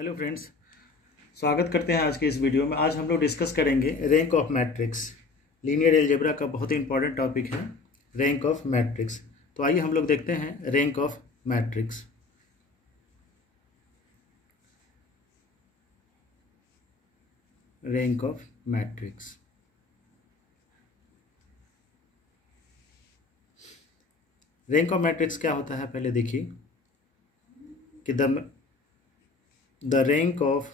Hello friends, स्वागत करते हैं आज के इस वीडियो में। आज हम लोग डिस्कस करेंगे rank of matrix. Linear algebra का बहुत ही इंपॉर्टेंट टॉपिक है रैंक ऑफ मैट्रिक्स। तो आइए हम लोग देखते हैं rank of matrix. Rank of matrix, rank of matrix क्या होता है पहले देखिए कि the rank of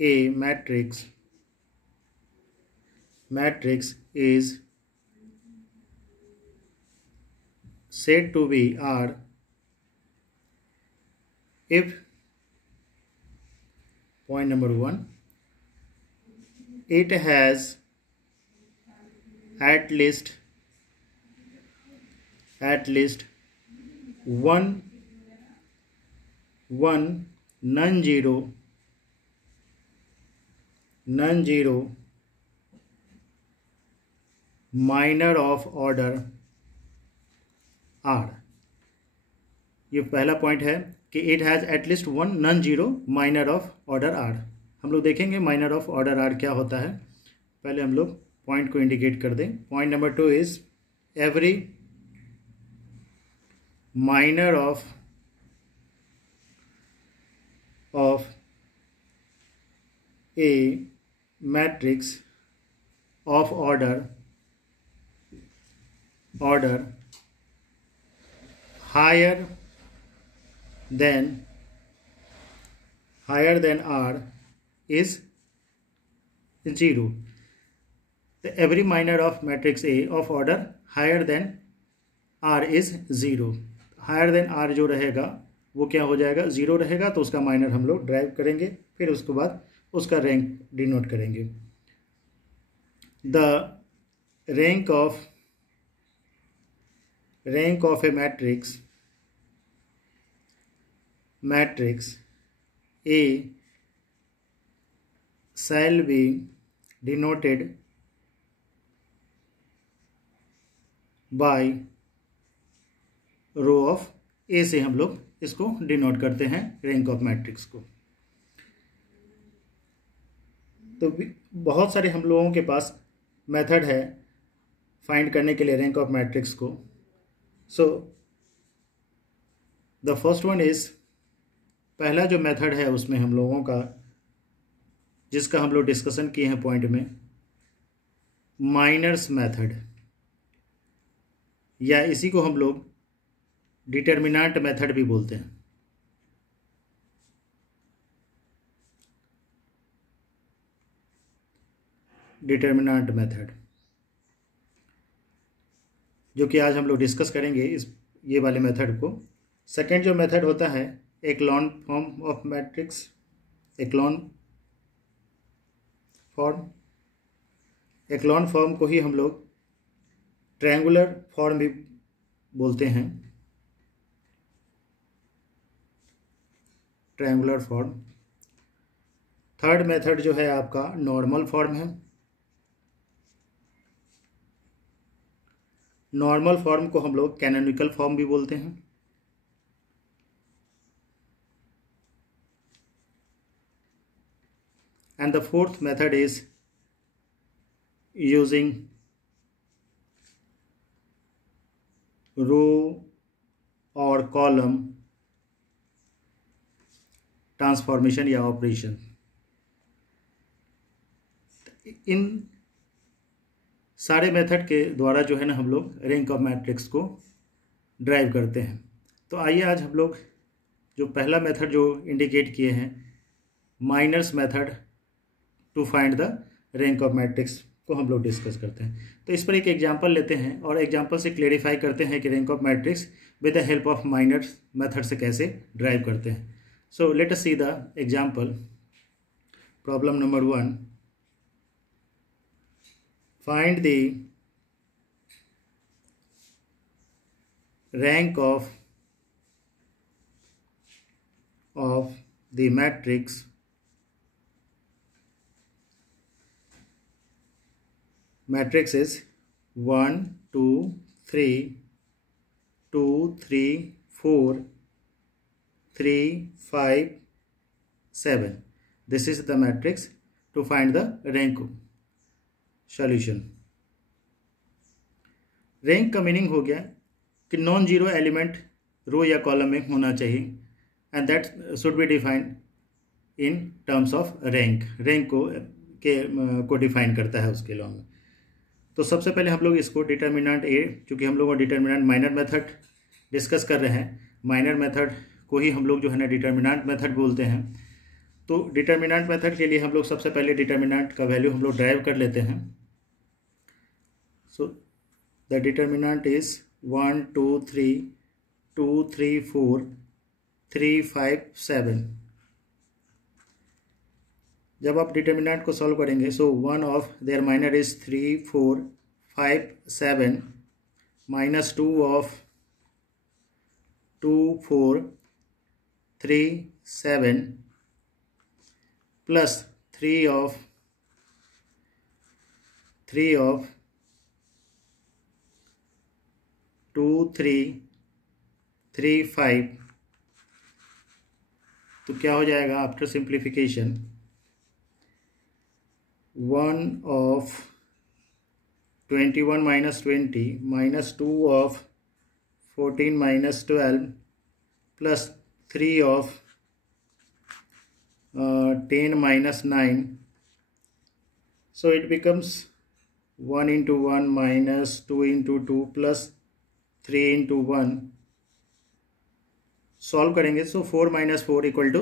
a matrix is said to be R if, point number 1, it has at least one non-zero minor of order R। ये पहला point है कि it has at least one non zero minor of order R. हम लोग देखेंगे minor of order are क्या होता है। पहले हम लोग पॉइंट को इंडिकेट कर दें। Point number 2 is every minor of A matrix of order higher than R is 0. Every minor of matrix A of order higher than R is 0. Higher than R जो रहेगा वो क्या हो जाएगा, 0 रहेगा, तो उसका माइनर हम लोग ड्राइव करेंगे, फिर उसके बाद उसका रैंक डिनोट करेंगे। The rank of A matrix A shall be denoted by rho of A से हम लोग इसको डिनोट करते हैं रैंक ऑफ मैट्रिक्स को। तो बहुत सारे हम लोगों के पास मेथड है फाइंड करने के लिए रैंक ऑफ मैट्रिक्स को। So the first one is, पहला जो मेथड है उसमें हम लोगों का जिसका हम लोग डिस्कशन किए हैं पॉइंट में, माइनर्स मेथड, या इसी को हम लोग डिटर्मिनेंट मेथड भी बोलते हैं। डिटर्मिनेंट मेथड जो कि आज हम लोग डिस्कस करेंगे ये वाले मेथड को। सेकंड जो मेथड होता है एक्लॉन फॉर्म ऑफ मैट्रिक्स, एक्लॉन फॉर्म को ही हम लोग ट्रायंगुलर फॉर्म भी बोलते हैं, ट्रायंगुलर फॉर्म। थर्ड मेथड जो है आपका नॉर्मल फॉर्म है। नॉर्मल फॉर्म को हम लोग कैनोनिकल फॉर्म भी बोलते हैं। And the fourth method is using row और कॉलम ट्रांसफॉर्मेशन या ऑपरेशन। इन सारे मेथड के द्वारा जो है ना हम लोग रैंक ऑफ मैट्रिक्स को ड्राइव करते हैं। तो आइए आज हम लोग जो पहला मेथड जो इंडिकेट किए हैं, minors method to find the rank of matrix, को हम लोग डिस्कस करते हैं। तो इस पर एक एग्जांपल लेते हैं और एग्जांपल से क्लेरिफाई करते हैं कि rank of matrix with the help of minors method से कैसे ड्राइव करते हैं। So let us see the example. Problem number 1. Find the rank of the matrix is 1 2 3 2 3 4 3, 5, 7. This is the matrix to find the rank solution. Rank का meaning हो गया कि non zero element रो या column में होना चाहिए, and that should be defined in terms of rank. Rank को define करता है उसके लॉ में. तो सबसे पहले हम लोग इसको डिटर्मिनेंट ए, चूँकि हम लोग डिटर्मिनेंट माइनर मेथड डिस्कस कर रहे हैं, माइनर मेथड को ही हम लोग जो है ना डिटर्मिनेंट मेथड बोलते हैं. तो डिटर्मिनेंट मेथड के लिए हम लोग सबसे पहले डिटर्मिनेंट का वैल्यू हम लोग ड्राइव कर लेते हैं. सो the determinant is 1 2 3 2 3 4 3 5 7. जब आप डिटर्मिनेंट को सॉल्व करेंगे, so one of their minor is 3 4 5 7 minus 2 of 2 4 3 7 plus 3 of 2 3 3 5. तो क्या हो जाएगा after simplification? 1 of 21 minus 20 minus 2 of 14 minus 12 plus 3 of 10 minus 9. So it becomes 1 into 1 minus 2 into 2 plus 3 into 1. Solve करेंगे सो 4 minus 4 equal to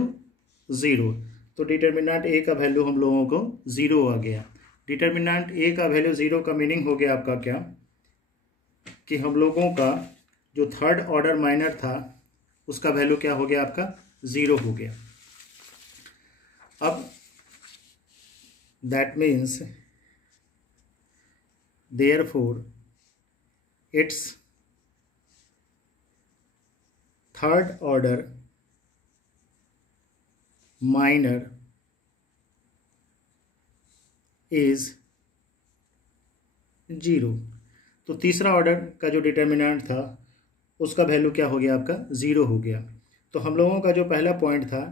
0. तो determinant ए का value हम लोगों को 0 आ गया. डिटर्मिनेंट ए का वैल्यू 0 का मीनिंग हो गया आपका क्या कि हम लोगों का जो थर्ड ऑर्डर माइनर था उसका वैल्यू क्या हो गया आपका 0 हो गया. अब that means therefore it's third order minor is 0. तो तीसरा ऑर्डर का जो डिटर्मिनेंट था उसका वैल्यू क्या हो गया आपका 0 हो गया. तो हम लोगों का जो पहला पॉइंट था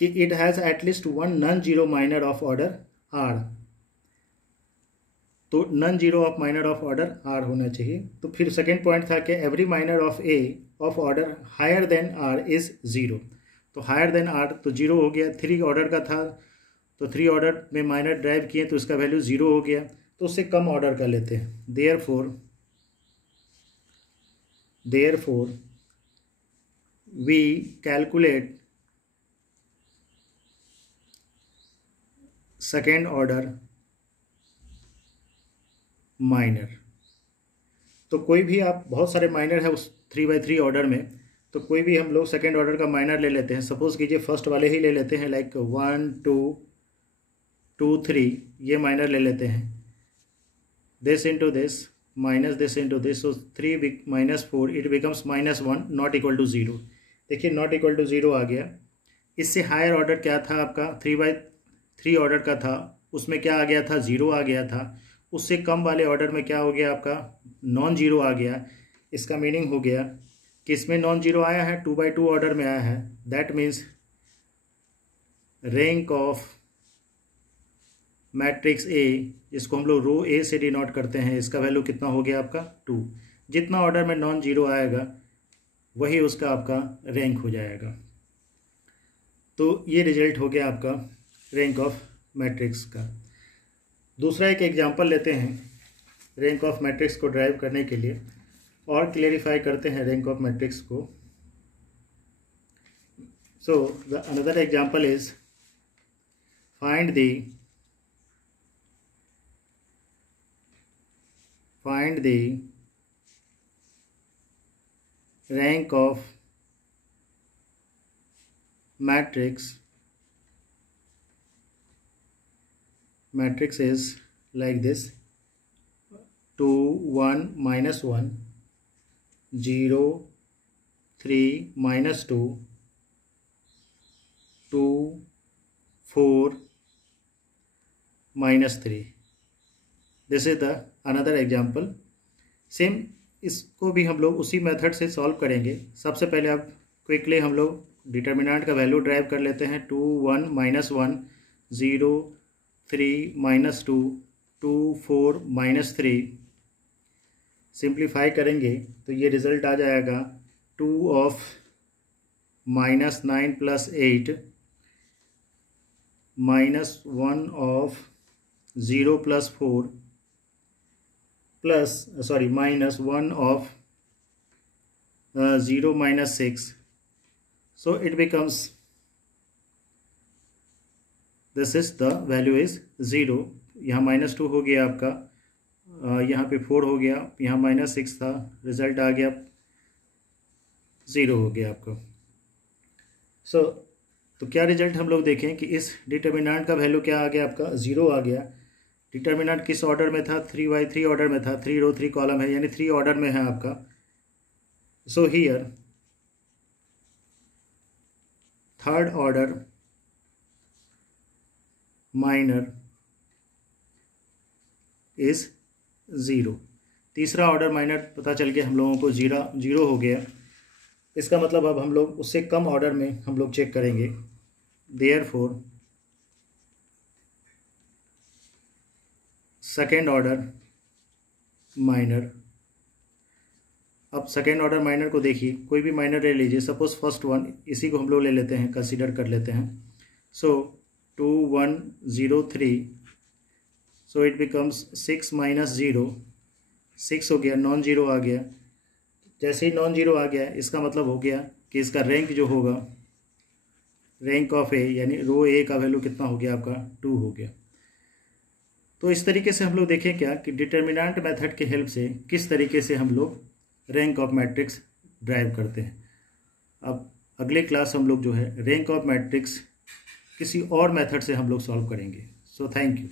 कि it has at least one non zero minor of order R. तो non zero of minor of order R होना चाहिए. तो फिर सेकेंड पॉइंट था कि every minor of A of order higher than R is 0. तो हायर देन आर तो 0 हो गया. 3 ऑर्डर का था तो 3 ऑर्डर में माइनर ड्राइव किए तो इसका वैल्यू 0 हो गया. तो उससे कम ऑर्डर का लेते हैं. Therefore we calculate second order minor. तो कोई भी आप बहुत सारे माइनर है उस 3/3 ऑर्डर में, तो कोई भी हम लोग सेकेंड ऑर्डर का माइनर ले लेते हैं. सपोज कीजिए फर्स्ट वाले ही ले लेते हैं, लाइक 1 2 2 3 ये माइनर ले लेते हैं. This into this minus this into this, so 3 minus 4 it becomes -1 not equal to 0. देखिए नॉट इक्वल टू 0 आ गया. इससे हायर ऑर्डर क्या था आपका 3/3 ऑर्डर का था, उसमें क्या आ गया था 0 आ गया था. उससे कम वाले ऑर्डर में क्या हो गया आपका नॉन जीरो आ गया. इसका मीनिंग हो गया कि इसमें नॉन जीरो आया है 2/2 ऑर्डर में आया है. That means rank of matrix A, जिसको हम लोग रो ए से डिनोट करते हैं, इसका वैल्यू कितना हो गया आपका 2. जितना ऑर्डर में नॉन जीरो आएगा वही उसका आपका रैंक हो जाएगा. तो ये रिजल्ट हो गया आपका रैंक ऑफ मैट्रिक्स का. दूसरा एक एग्जांपल लेते हैं रैंक ऑफ मैट्रिक्स को ड्राइव करने के लिए और क्लेरिफाई करते हैं रैंक ऑफ मैट्रिक्स को. So the another example is find the rank of matrix is like this: 2 1 minus 1 0 3 minus 2 2 4 minus 3. This is the another example. Same इसको भी हम लोग उसी मेथड से सॉल्व करेंगे. सबसे पहले आप क्विकली हम लोग डिटर्मिनेंट का वैल्यू ड्राइव कर लेते हैं। 2 1 -1 0 3 -2 2 4 -3। सिंप्लीफाई करेंगे तो ये रिज़ल्ट आ जाएगा 2 of -9 + 8 -1 of 0 + 4 -1 of 0 - 6। So it becomes, this is the value is 0। यहाँ -2 हो गया आपका, यहाँ पे 4 हो गया, यहाँ -6 था, रिज़ल्ट आ गया 0 हो गया आपका। तो क्या रिजल्ट हम लोग देखें कि इस डिटर्मिनेंट का वैल्यू क्या आ गया आपका, 0 आ गया। डिटर्मिनेंट किस ऑर्डर में था, 3/3 ऑर्डर में था, 3 रो 3 कॉलम है, यानी 3 ऑर्डर में है आपका। So here third order minor is 0। तीसरा ऑर्डर माइनर पता चल गया हम लोगों को, 0 हो गया। इसका मतलब अब हम लोग उससे कम ऑर्डर में हम लोग चेक करेंगे। Therefore second order minor. अब सेकेंड ऑर्डर माइनर को देखिए, कोई भी माइनर ले लीजिए, सपोज फर्स्ट वन, इसी को हम लोग ले लेते हैं, कंसीडर कर लेते हैं। सो 2 1 0 3, सो इट बिकम्स 6 - 0, 6 हो गया, नॉन जीरो आ गया। जैसे ही नॉन जीरो आ गया, इसका मतलब हो गया कि इसका रैंक जो होगा, रैंक ऑफ ए, यानी रो ए का वैल्यू कितना हो गया आपका, 2 हो गया। तो इस तरीके से हम लोग देखें क्या कि डिटर्मिनेंट मेथड के हेल्प से किस तरीके से हम लोग रैंक ऑफ मैट्रिक्स ड्राइव करते हैं। अब अगले क्लास हम लोग जो है रैंक ऑफ मैट्रिक्स किसी और मेथड से हम लोग सॉल्व करेंगे। So thank you.